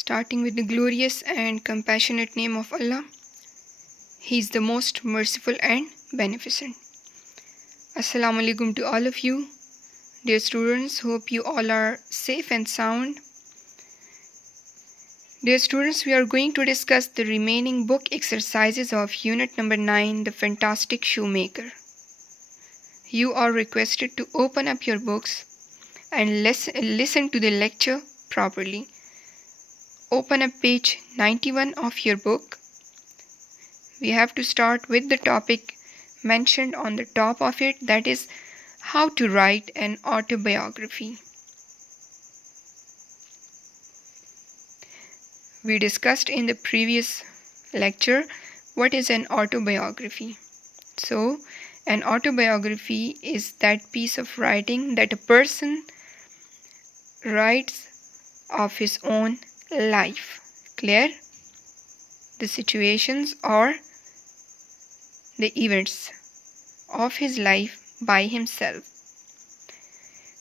Starting with the glorious and compassionate name of Allah. He is the most merciful and beneficent. Assalamu alaikum to all of you. Dear students, hope you all are safe and sound. Dear students, we are going to discuss the remaining book exercises of unit number 9, The Fantastic Shoemaker. You are requested to open up your books and listen to the lecture properly. Open up page 91 of your book. We have to start with the topic mentioned on the top of it, that is how to write an autobiography. We discussed in the previous lecture what is an autobiography. So, an autobiography is that piece of writing that a person writes of his own life. Clear? The situations or the events of his life by himself.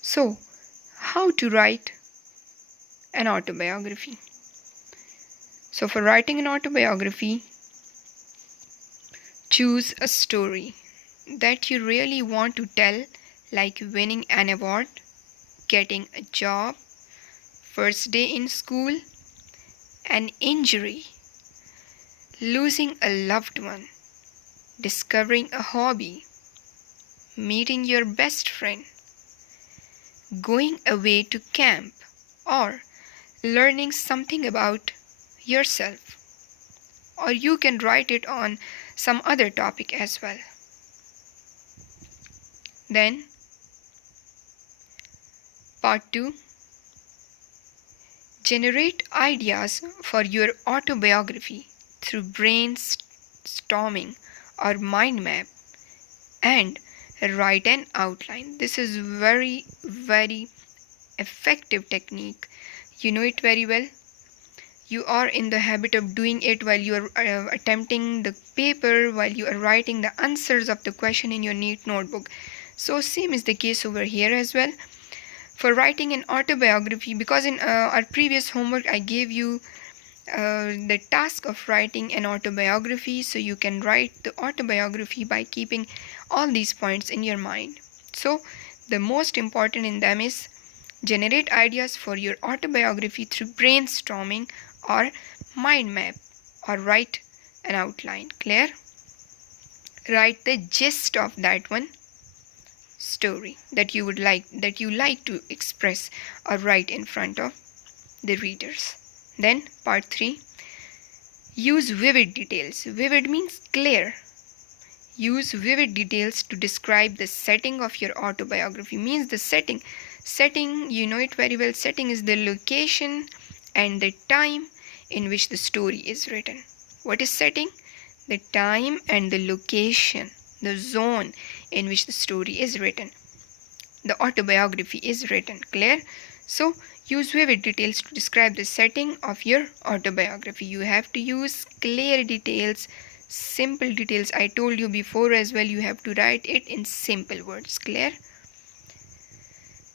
So, how to write an autobiography? So, for writing an autobiography, choose a story that you really want to tell, like winning an award, getting a job, first day in school, an injury, losing a loved one, discovering a hobby, meeting your best friend, going away to camp, or learning something about yourself. Or you can write it on some other topic as well. Then, part 2. Generate ideas for your autobiography through brainstorming or mind map and write an outline. This is very effective technique. You know it very well. You are in the habit of doing it while you are attempting the paper, while you are writing the answers of the question in your neat notebook. So same is the case over here as well. For writing an autobiography, because in our previous homework I gave you the task of writing an autobiography, so you can write the autobiography by keeping all these points in your mind. So the most important in them is generate ideas for your autobiography through brainstorming or mind map, or write an outline. Clear? Write the gist of that one story that you like to express or write in front of the readers. Then part 3, use vivid details. Vivid means clear. Use vivid details to describe the setting of your autobiography. Means the setting, you know it very well. Setting is the location and the time in which the story is written. What is setting? The time and the location, the zone in which the story is written, the autobiography is written. Clear? So use vivid details to describe the setting of your autobiography. You have to use clear details, simple details. I told you before as well, you have to write it in simple words. Clear?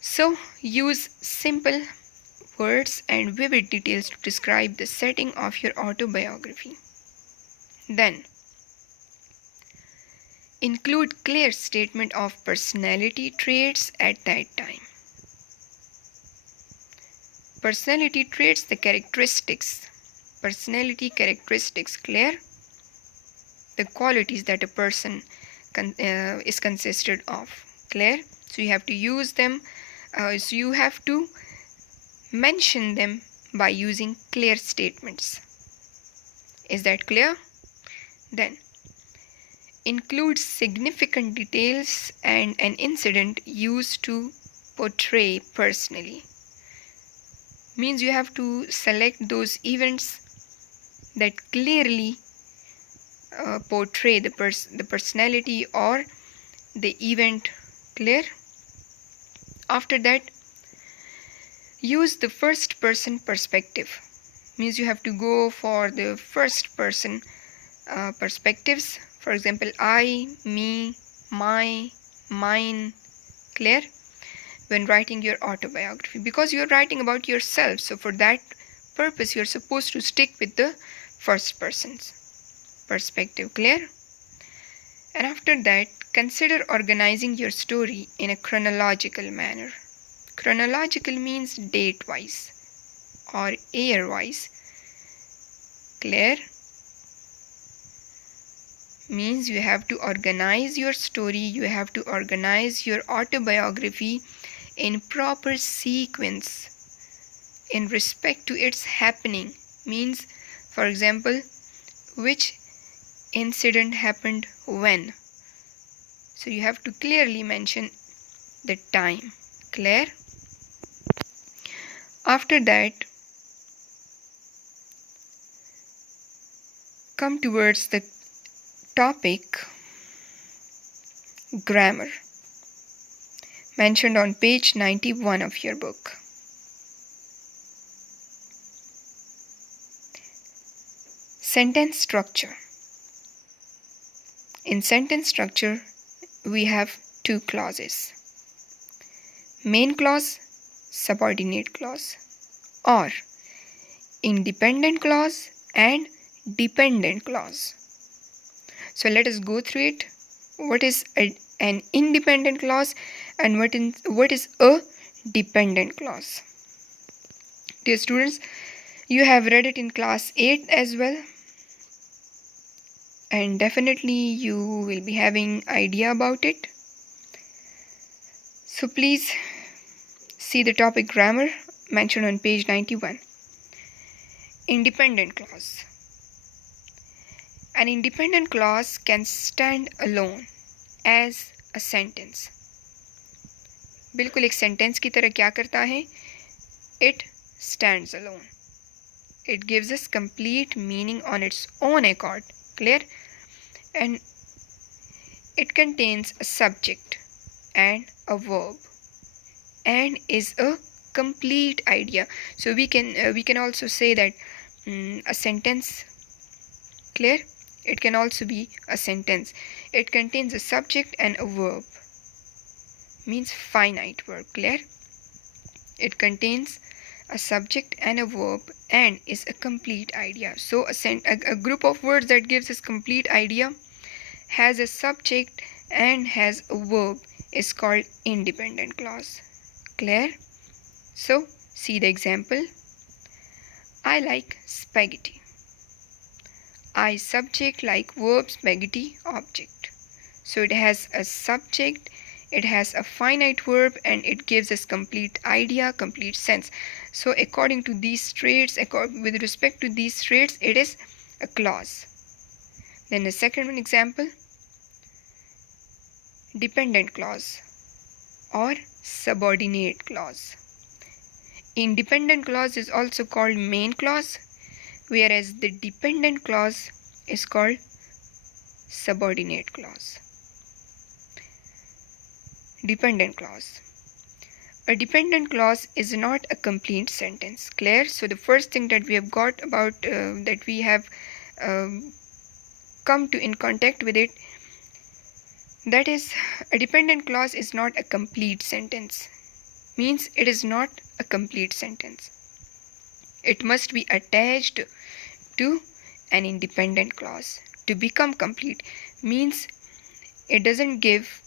So use simple words and vivid details to describe the setting of your autobiography. Then include clear statement of personality traits at that time. Personality traits, the characteristics. Personality characteristics, clear? The qualities that a person is consisted of. Clear? So you have to use them. So you have to mention them by using clear statements. Is that clear? Then include significant details and an incident used to portray personally. Means you have to select those events that clearly portray the personality or the event. Clear? After that, use the first person perspective. Means you have to go for the first person perspectives. For example, I, me, my, mine. Clear? When writing your autobiography, because you're writing about yourself, so for that purpose, you're supposed to stick with the first person's perspective. Clear? And after that, consider organizing your story in a chronological manner. Chronological means date-wise or year-wise. Clear? Means you have to organize your story, you have to organize your autobiography in proper sequence in respect to its happening. Means, for example, which incident happened when. So you have to clearly mention the time. Clear? After that, come towards the topic grammar, mentioned on page 91 of your book. Sentence structure. In sentence structure, we have two clauses: main clause, subordinate clause, or independent clause and dependent clause. So let us go through it. What is an independent clause and what is a dependent clause? Dear students, you have read it in class 8 as well, and definitely you will be having idea about it. So please see the topic grammar mentioned on page 91. Independent clause. An independent clause can stand alone as a sentence. बिल्कुल एक sentence की तरह क्या करता है? It stands alone. It gives us complete meaning on its own accord. Clear? And it contains a subject and a verb and is a complete idea. So we can also say that a sentence. Clear? It can also be a sentence. It contains a subject and a verb. Means finite verb. Clear? It contains a subject and a verb and is a complete idea. So a group of words that gives us complete idea, has a subject and has a verb is called independent clause. Clear? So see the example. I like spaghetti. I subject like verb, spaghetti object. So it has a subject, it has a finite verb, and it gives us complete idea, complete sense. So according to these traits, with respect to these traits, it is a clause. Then the second one example, dependent clause or subordinate clause. Independent clause is also called main clause, whereas the dependent clause is called subordinate clause. Dependent clause. A dependent clause is not a complete sentence. Clear? So the first thing that we have got about that we have come to in contact with it, that is, a dependent clause is not a complete sentence. Means it is not a complete sentence. It must be attached to an independent clause to become complete. Means it doesn't give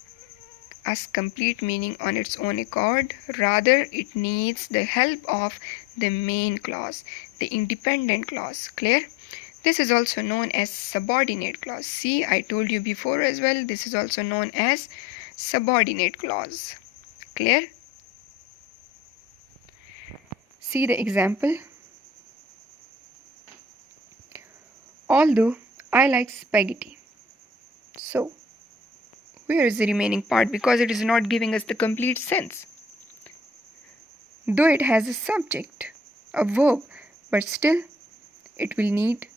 us complete meaning on its own accord. Rather, it needs the help of the main clause, the independent clause. Clear? This is also known as subordinate clause. See, I told you before as well, this is also known as subordinate clause. Clear? See the example. Although I like spaghetti. So, where is the remaining part? Because it is not giving us the complete sense. Though it has a subject, a verb, but still it will need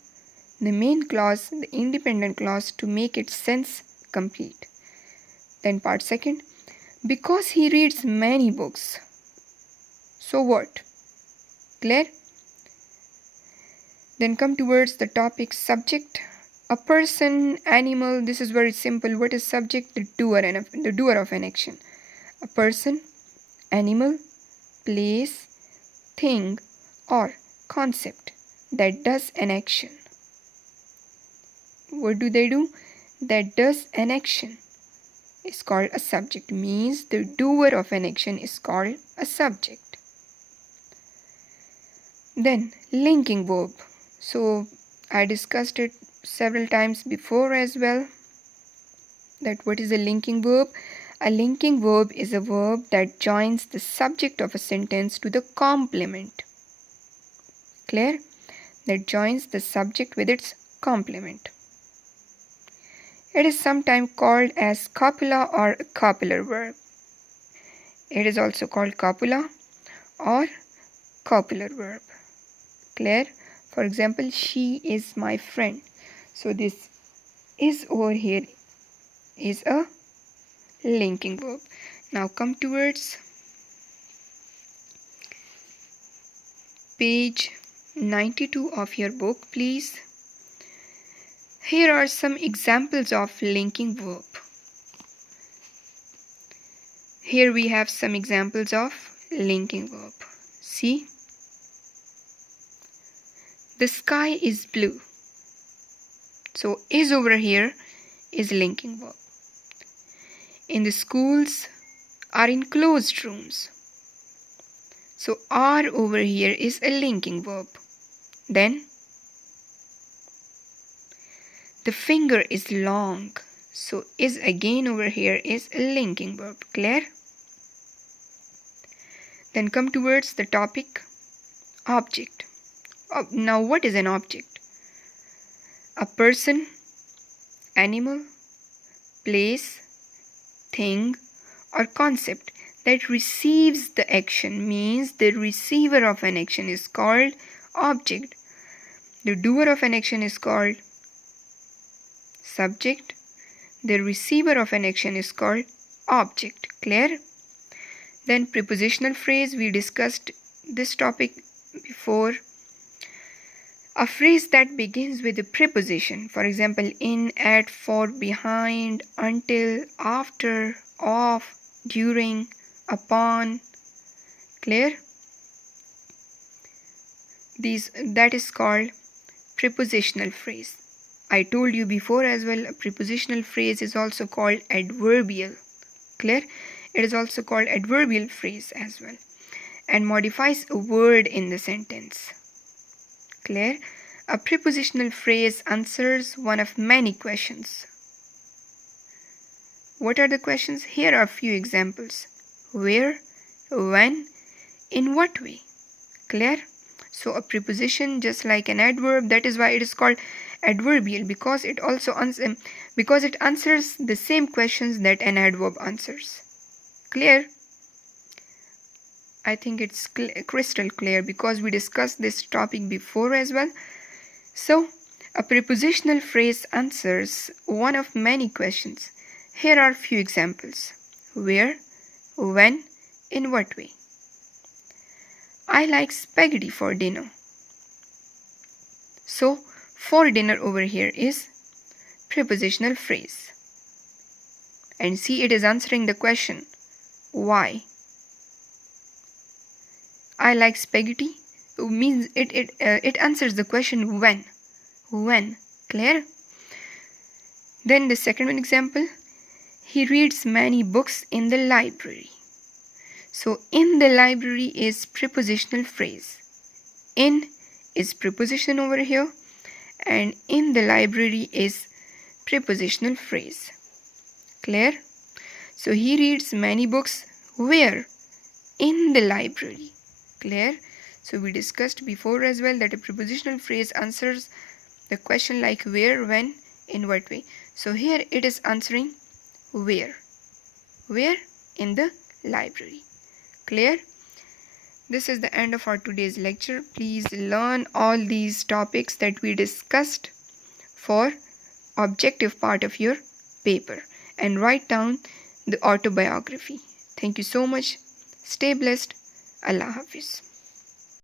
the main clause, the independent clause, to make its sense complete. Then part second, because he reads many books. So what? Clear? Then come towards the topic subject. A person, animal, this is very simple. What is subject? The doer of an action. A person, animal, place, thing, or concept that does an action. What do? That does an action is called a subject, means the doer of an action is called a subject. Then linking verb. So I discussed it several times before as well, that what is a linking verb? A linking verb is a verb that joins the subject of a sentence to the complement. Clear? That joins the subject with its complement. It is sometimes called as copula or a copular verb. It is also called copula or copular verb. Clear? For example, she is my friend. So this is over here is a linking verb. Now come towards page 92 of your book, please. Here are some examples of linking verb. Here we have some examples of linking verb. See? The sky is blue. So is over here is linking verb. In the schools are in closed rooms. So are over here is a linking verb. Then the finger is long. So is again over here is a linking verb. Clear? Then come towards the topic object. Now what is an object? A person, animal, place, thing or concept that receives the action, means the receiver of an action is called object. The doer of an action is called subject. The receiver of an action is called object. Clear? Then prepositional phrase, we discussed this topic before. A phrase that begins with a preposition, for example, in, at, for, behind, until, after, of, during, upon. Clear? That is called prepositional phrase. I told you before as well, a prepositional phrase is also called adverbial. Clear? It is also called adverbial phrase as well, and modifies a word in the sentence. Clear? A prepositional phrase answers one of many questions. What are the questions? Here are a few examples. Where, when, in what way. Clear? So a preposition, just like an adverb, that is why it is called adverbial, because it answers the same questions that an adverb answers. Clear? I think it's crystal clear because we discussed this topic before as well. So, a prepositional phrase answers one of many questions. Here are few examples. Where, when, in what way. I like spaghetti for dinner. So, for dinner over here is prepositional phrase. And see, it is answering the question, why? I like spaghetti means it answers the question when. When. Clear? Then the second one example, he reads many books in the library. So in the library is prepositional phrase. In is preposition over here, and in the library is prepositional phrase. Clear? So he reads many books where? In the library. Clear? So we discussed before as well that a prepositional phrase answers the question like where, when, in what way. So here it is answering where. Where? In the library. Clear? This is the end of our today's lecture. Please learn all these topics that we discussed for objective part of your paper and write down the autobiography. Thank you so much. Stay blessed. Allah Hafiz.